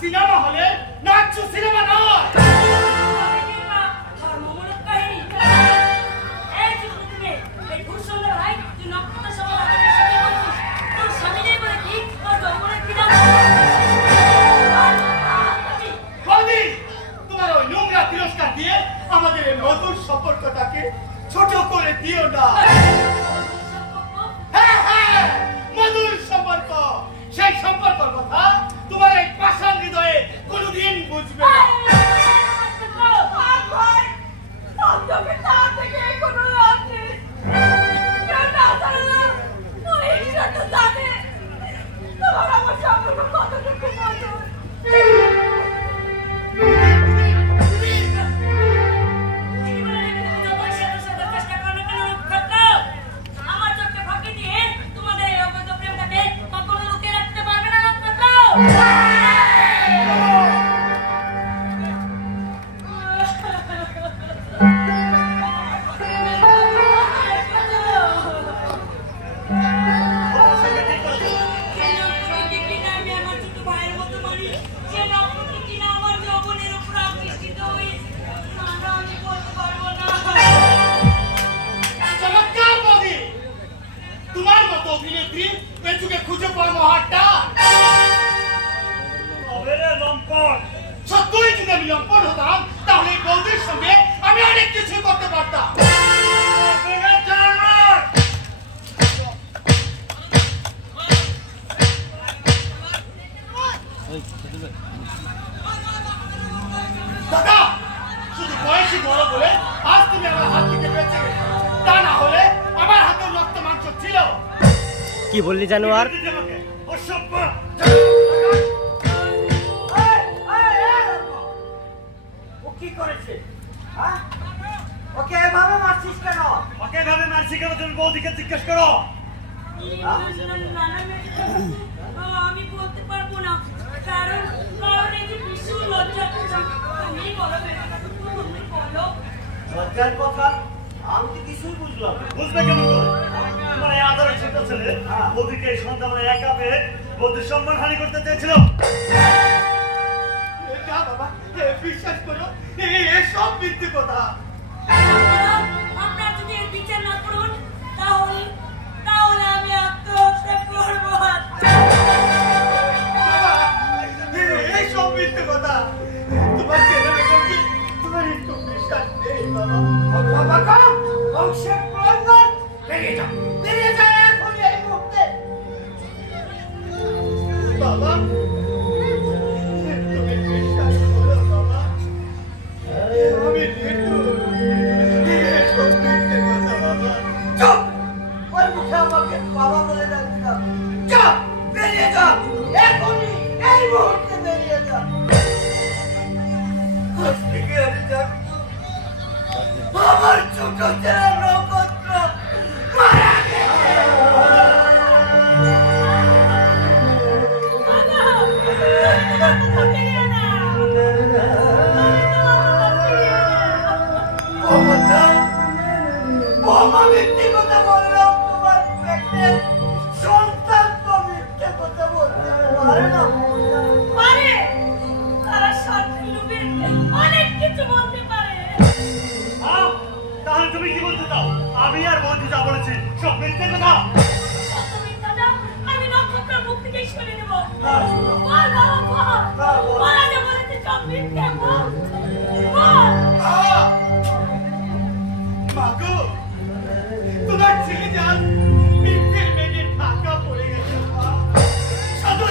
Cinema হলে নাচ cinema নয় মতো অভিনেত্রী যুগে খুঁজে পাওয়া মহাটা। সত্যই যদি আমি লম্পট হতাম তাহলে বৌদির সঙ্গে আমি অনেক কিছু করতে পারতাম। তবে রে জানোয়ার! দাদা শুধু বয়সী বড় বলে আজ তুমি আমার হাত থেকে বেঁচে তা না হলে আমার হাতে রক্ত মাংস ছিল। কি বললি! ও কি করেছে? ওকে এভাবে মারছিস কেন ওকে এভাবে মারছি কেন তুমি বৌদিকে জিজ্ঞেস করো আমি বলতে পারব না কারণ কারণ এই যে ভীষণ লজ্জা তুমি বলো তুমি বলো লজ্জার কথা আমি তো কিছুই বুঝলাম বুঝবে কেমন করে এই আদরের ছোট ছেলে বৌদিকে এই সন্ধ্যাবেলা একা পেয়ে বৌদির সম্মান হানি করতে চেয়েছিল না বাবা বিশ্বাস করো এসব মিথ্যে কথা আপনারা যদি বিচার না করুন তাহলে তাহলে আমি আত্মহত্যা করব বাবা এ- এসব মিথ্যে কথা তোমার ছেলে মেয়েকে তোমার একটু বিশ্বাস নেই বাবা বাবা বেরিয়ে যাও বেরিয়ে যাও এখন এই মুহূর্তে বাবা তুমি বিশ্বাস করো বোমা মিথ্যে কথা বললাম তোমার পেটে সন্তান তো মিথ্যে কথা বলতে পারে না পারে তারা স্বার্থের লোভে অনেক কিছু বলতে পারে হ্যাঁ? তাহলে তুমি কি বলতে চাও আমি আর বৌদি যা বলেছি সব মিথ্যে কথা আমি নক্ষত্রের মুখ থেকেই শুনে নেব বল বাবা বল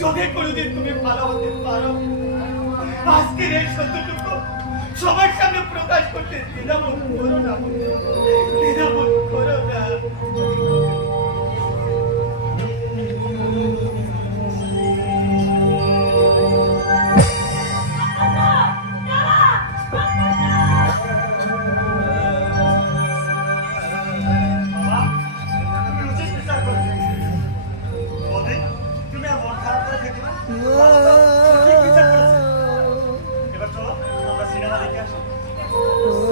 যদি কোনোদিন তুমি ভালো হতে পারো আজকের এই সত্যটুকু সবার সামনে প্রকাশ করতে দ্বিধাবোধ করো না। দ্বিধাবোধ করো না। Ooh.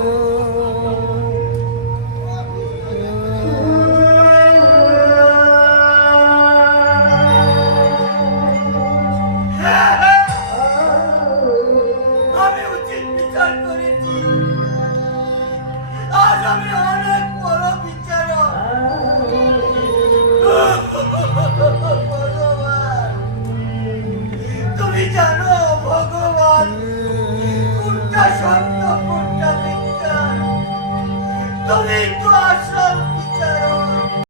Torneio!